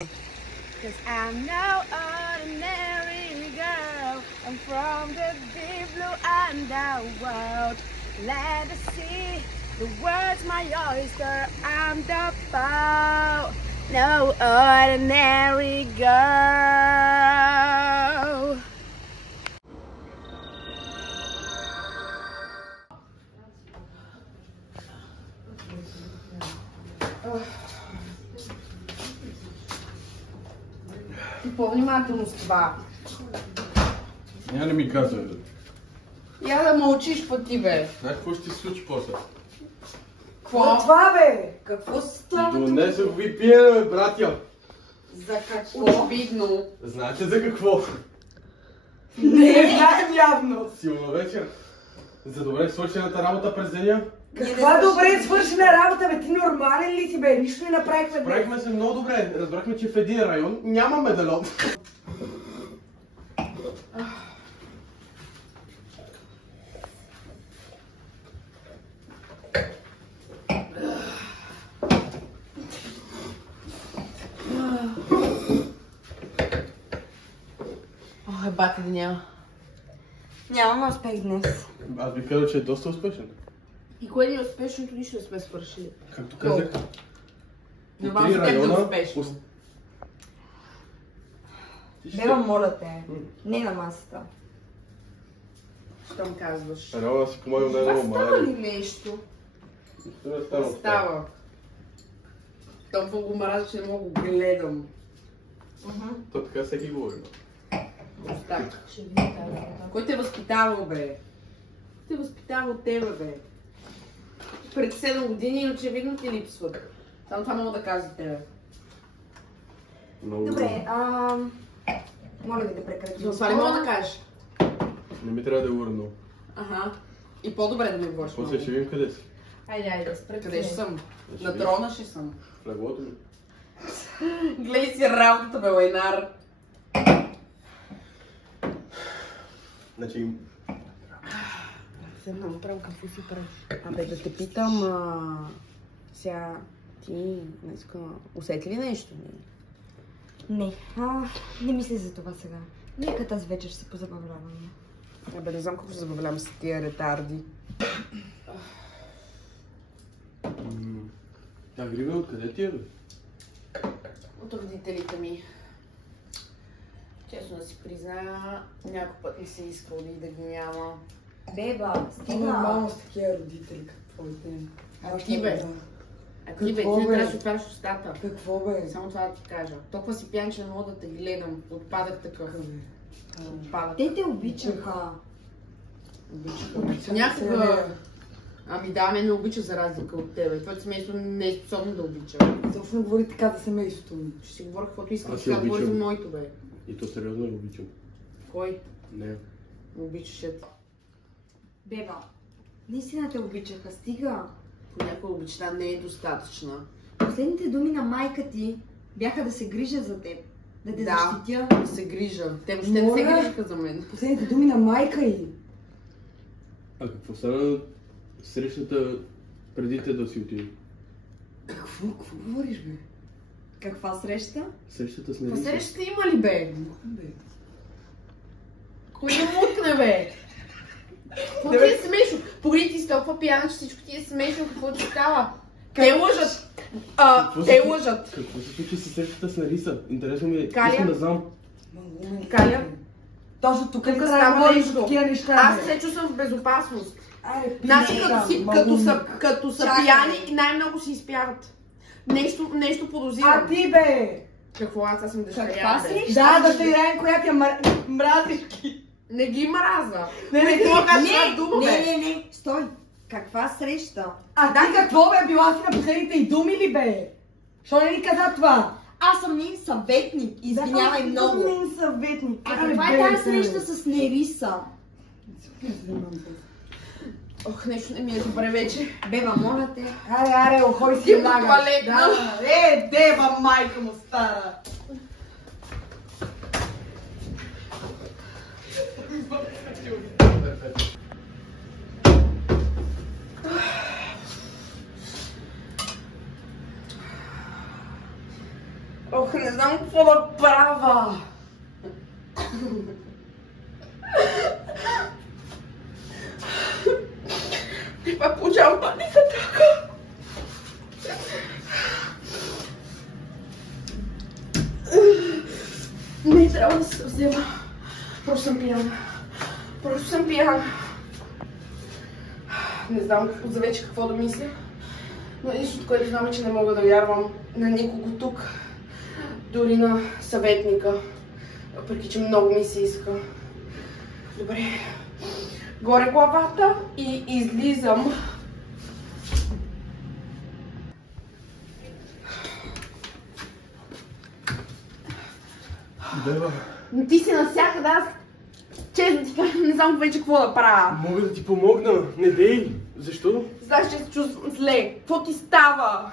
'Cause I'm no ordinary girl. I'm from the deep blue underworld. Let us see the world's my oyster. I'm the bow. No ordinary girl. И по-внимателно с това. Няма да ми казвай. Я да мълчиш па ти, бе. Знаеш какво ще се случи после? Какво? Това, бе? Какво се става? Донесох ви пиене, бе, братя. За какво? Очевидно. Знаете за какво? Не знаем явно. Силна вечер. За добре свършената работа през деня. Каква добре свършена работа, бе? Ти нормален ли си, бе? Нищо не направихме днес. Правихме се много добре. Разбрахме, че в един район няма медальон. Ох, бати деня. Нямаме успех днес. Аз ви казах, че е доста успешен. И кое ни е успешното, нищо не сме свършили. Както казах, Не по вам три с теб да е района... успешно. Беба, моля те. Не на масата. Щом казваш. Едно да си помагам Това най-много става мая. ли нещо? Това става. Става. Толкова го мразя, че не мога го гледам. То така всеки говори. Так. Кой те е възпитавал, бе? Кой те е възпитавал тебе, бе? Пред 7 години очевидно ти липсват. Само това мога да кажа за тебе. Много Добре, моля ви да прекратим. За това не мога да кажеш. Не ми трябва да говоря много. Ага. И по-добре да ми говориш много. После ще видим къде си. Айде, спрете. Къде ще съм? Ще На видим. трона ще съм. В леглото ми. Гледай си работата, бе, Лайнар. Значи... Се много правим какво си правиш. Абе, да те питам, сега ти усети ли нещо? Не, не мисля за това сега. Нека тази вечер се позабавляваме. Абе, не знам какво се забавлявам с тия ретарди. Тя грива откъде ти е, бе? От родителите ми. Честно да си призная, някой път ми се искало да ги няма. Беба, стига. Нормално с такива родители, какво е те? А ти, бе? А ти, бе, ти Какво, не бе? трябва да си отваряш устата. Какво, бе? Само това да ти кажа. Толкова си пиян, че не мога да те гледам. Отпадък такъв. Отпадък. Те те обичаха. Обичаха. Някога... Ами да, мен не обича за разлика от тебе. Твоето семейство не е способно да обича. Защо не говори така за семейството ми? Ще си говоря каквото искам. Аз Сега я говори за обичам. моето, бе. И то сериозно го обичам. Кой? Не. Не обичаше. Беба, наистина те обичаха, стига. Понякога обичта не е достатъчна. Последните думи на майка ти бяха да се грижа за теб. Да те защитя. Да се грижа. Те въобще не се Моля? грижаха за мен. Последните думи на майка й. А какво стана срещата преди те да си отиде? Какво говориш, бе? Каква среща? Срещата с По Нериса. срещата има ли, бе? Бе. Кой да мутне, бе? Какво ти е смешно? Погледни ти си толкова пияна, че всичко ти е смешно. Какво ти става? Те лъжат. Те лъжат. Какво се случи с срещата с Нериса? Интересно ми е. Калия? Искам да знам. Каля? Точно тук ли Тук трябва да става говориш нещо. такива неща, Аз бе? се чувствам в безопасност. Айде, Значи писа, като са Чакай. пияни, най-много си изпяват. Нещо подозирам. А ти, бе? Какво? Аз съм Каква дъщеря, бе. среща? Да, да те играем, която я мразиш. Не ги мраза. Не, Не мога да кажа Не, дума, бе. не, стой. Каква среща? А ти какво, бе? Била си на последните й думи ли, бе? Що не ни каза това? Аз съм нейн съветник. Извинявай много. Нейн съветник. А каква е тази среща с Нериса? Ох, нещо не ми е добре вече. Беба, моля те. Аре, охой си Ти лагаш. туалетна. Да, дева майка му стара. Ох, не знам какво да правя. И пак получавам паник атака. Не трябва да се взема. Просто съм пияна. Просто съм пияна. Не знам за вече какво да мисля. Но единството, което знам е, че не мога да вярвам на никого тук. Дори на съветника. Въпреки, че много ми се иска. Добре. Горе главата и излизам. Дева, Но ти си навсякъде, аз честно ти кажа, не знам вече какво да правя. мога да ти помогна. Не дей. Защо? Знаеш, че се чувствам зле. Какво ти става?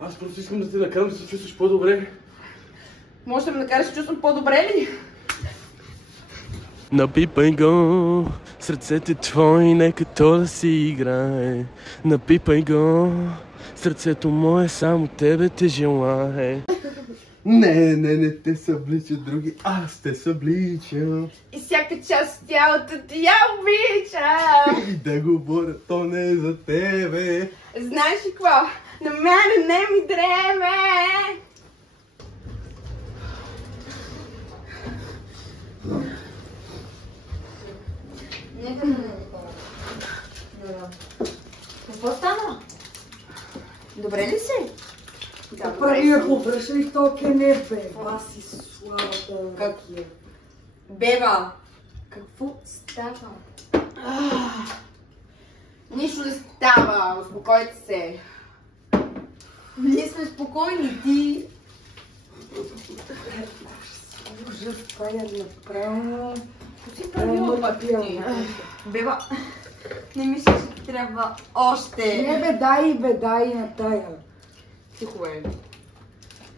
Аз просто искам да те накарам да се чувстваш по-добре. Може да ме накараш да се чувствам по-добре ли? Напипай го, сърцето твое, нека то да си играе. Напипай го, сърцето мое, само тебе те желае. Не, те събличат други, аз те събличам. И всяка част от тялото ти я обичам. И да говоря, то не е за тебе. Знаеш ли какво? На мене не ми дреме. Нека да не е такова. Какво стана? Добре ли си? Да, Прави ако връщали то кенеф, бе. Баси славата. Как е? Беба, какво става? Нищо не става, успокойте се. Ние сме спокойни, ти... Ужас, това е направо. Какво си правила пък ти? Беба, не мисля, че ти трябва още. Не, бе, дай на тая. Тихо бе.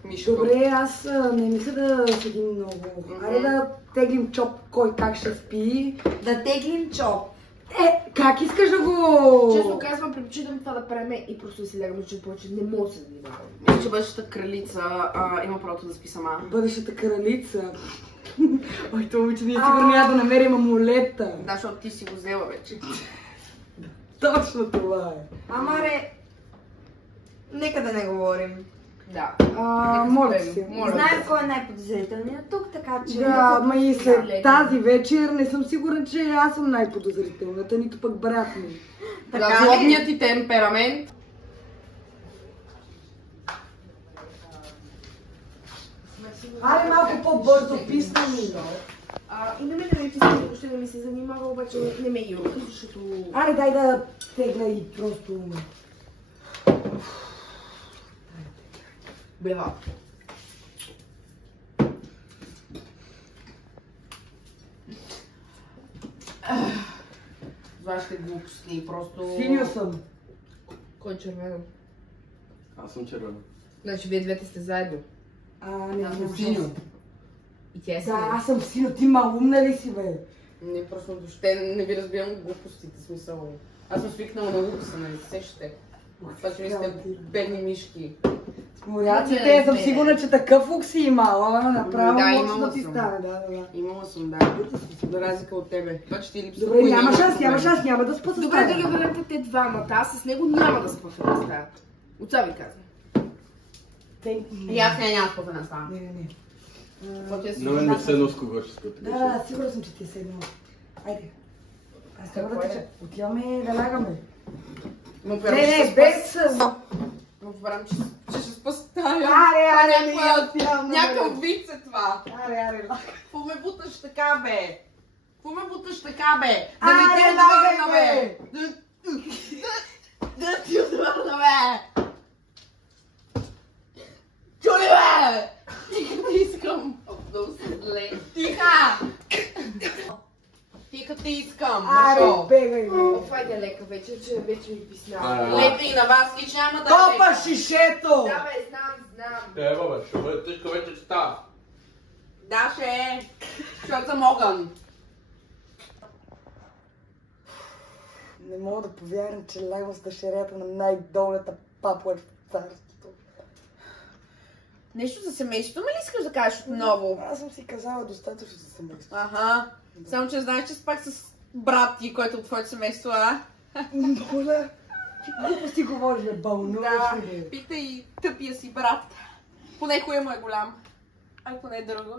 Мишко. Добре, аз не мисля да седим много. Хайде да теглим чоп кой как ще спи. Да теглим чоп. Как искаш да го... Честно казвам, предпочитам това да правим и просто да си лягаме, че повече не мога да се занимавам. Мисля, че бъдещата кралица има правото да спи сама. Бъдещата кралица. Ой, това момиче ние сигурно няма да намерим амулета. Да, защото ти си го взела вече. Точно това е. Амаре, нека да не говорим. Да. Моля се. Знаем кой е най-подозрителният тук, така че... Да, ма и след Да, тази вечер не съм сигурна, че аз съм най-подозрителната, нито пък брат ми. Да, злобният ти темперамент. Айде малко по-бързо, писна ми. И на мен да ми писам, още не ми се занимава, обаче не ме юра, защото... Айде, дай да тегля и просто... Бева. Вашите глупости, просто... Синьо съм. Кой е червено? Аз съм червен. Значи вие двете сте заедно. Не, Аз съм съм синьо. И тя е Да, синя. аз съм синьо. Ти малумна ли си, бе? Не, просто въобще не ви разбирам глупостите, смисъл. Аз съм свикнала на глупости, нали сещате? Това, че ви сте бедни мишки. Моряците, съм сигурна, че такъв лук си имала. Направо Да, може имала да ти съм. стане. Да. Имала съм, да. За разлика от тебе. Това, че ти липсва. Добре, няма шанс, няма да спа с Добре, теб. да ги върнете те двамата. Аз с него няма да спа в една стая. Отца ви казвам. И аз няма да спа в една стая. Не. Какво ти е На мен не се едно с кого ще спят. Да, сигурна съм, че ти е седнал. Айде. Аз трябва да Какво е? кажа. Отиваме да лягаме. Но Не, без... Но повярвам, че ще спа стая. Аре, Някакъв вид е това. Аре, Какво ме буташ така, бе? Какво ме буташ така, бе? Да Аре, не ти лагай, отвърна, бе! бе! Да ти отвърна, бе! Чули, бе! Тиха, ти искам! Много се зле. Тиха! Тиха, ти искам! Аре, Защо? бегай, бе. Хайде лека вече, че вече ми писна. Аре. Лека и на вас, и че няма да Топа лека. шишето! Да, бе, знам. Бе, ще бъде тежко вече става. Да, ще е. Защото съм огън. Не мога да повярвам, че лягам с дъщерята на най-долната папла в царството. Нещо за семейството, ма ли искаш да кажеш отново? Аз съм си казала достатъчно за семейство. Аха. Само, че знаеш, че спак с брат ти, който е от твоето семейство, а? Моля, ти глупости говориш, бе, бълнуваш ли, бе? Питай тъпия си брат. Поне кое му е голям. Ако не е друго.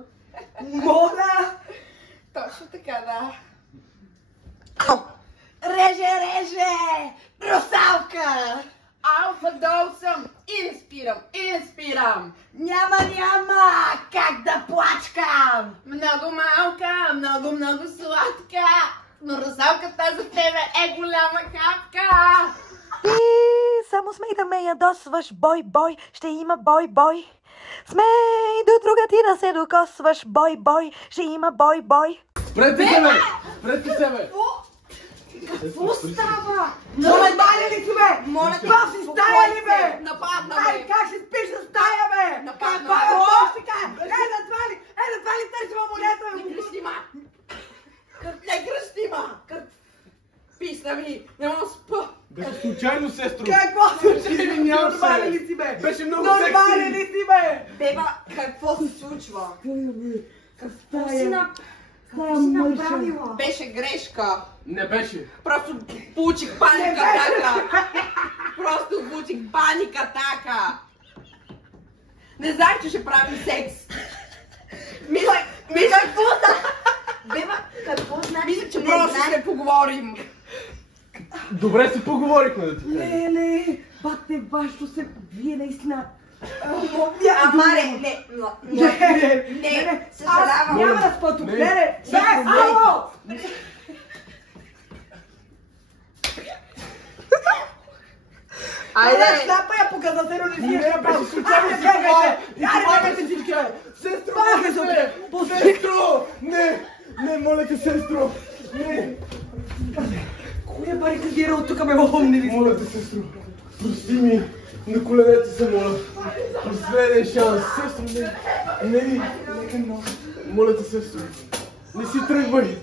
Моля! Точно така, да. Реже! Русалка! Алфа дол съм и не спирам. Няма как да плачкам! Много малка, много сладка. Но русалката за тебе е голяма капка. Ти само смей да ме ядосваш, бой, ще има бой. Смей до друга ти да се докосваш, бой, ще има бой. Спрете се, бе! Спрете се, бе! Какво става? Нормален ли си, бе? Моля те, Това си стая ли, бе? Нападна Ай, ме. как ще спиш на стая, бе? Нападна Как, ме. какво ще кажа? Ей, да това ли търсим амулета, бе? Не кръсти ма. Не кръсти ма. Писна ми, не мога спа. Беше случайно, сестро! Какво се Извинявам се. Нормален ли си, бе? Беше много Нормален секси! ли си, бе? Беба, какво се случва? Какво си Стая мърша. направила? Беше грешка. Не беше! Просто получих паника атака. Просто получих паника атака. Не знаех, че ще правим секс. Мисля, Какво да? Беба, какво значи? мисля, че Не просто знаеш. ще поговорим. Добре си поговорихме да ти кажа. Леле, бате, бащо се, вие наистина... Амаре, не, съжалявам. Няма да спа тук, Не. не, Не. ало! Айде! Стапа я показателно не си Не, е беше случайно си това! И това беше всички! Сестро, Паха се, не! Сестро! Не, моля те, сестро! Не! Кой е барикадира от тук, ме умни ли? Моля те, сестро! Прости ми! На коленете се моля! Последен шанс! Сестро, не! Моля те, сестро! Не си тръгвай!